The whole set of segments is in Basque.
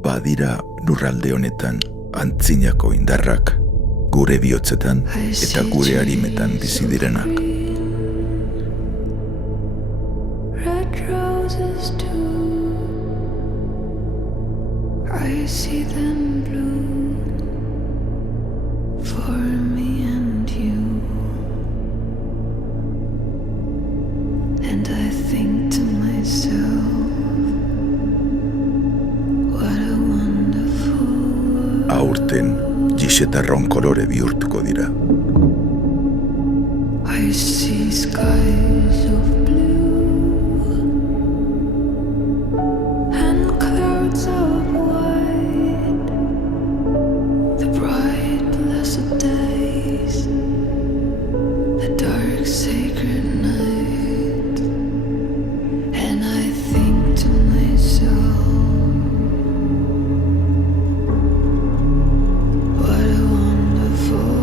Badira lurralde honetan antzinako indarrak, gure bihotzetan eta gure harimetan bizi direnak. I see them blue for me and you, and I think to myself, what a wonderful world. Aurten, gisetarron kolore bihurtuko dira. I see skies of blue and clouds of white, the bright blessed days, the dark sacred night, and I think to myself, what a wonderful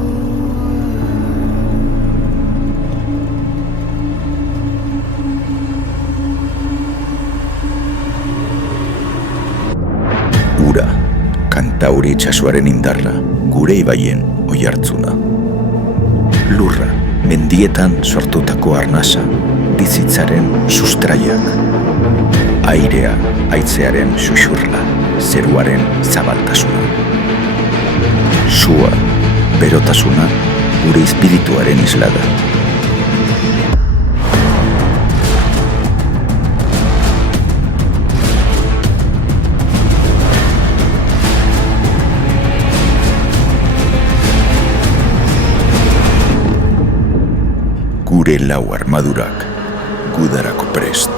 Ura, Kantauri itsasoaren indarra, gure ibaien oihartzuna. Lurra, mendietan sortutako arnasa, bizitzaren sustraiak. Airea, haitzearen xuxurla, zeruaren zabaltasuna. Sua, berotasuna, gure espirituaren islada. Gure lau armadurak, gudarako prest.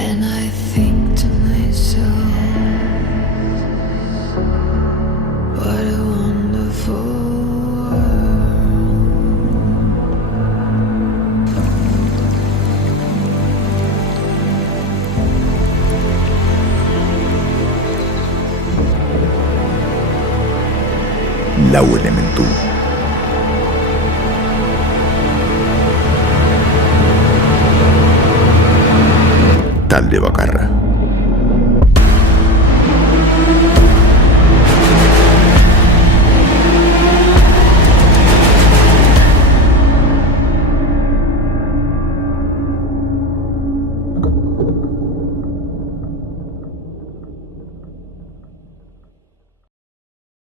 And I think to myself, what a wonderful Lau elementu. Talde bakarra.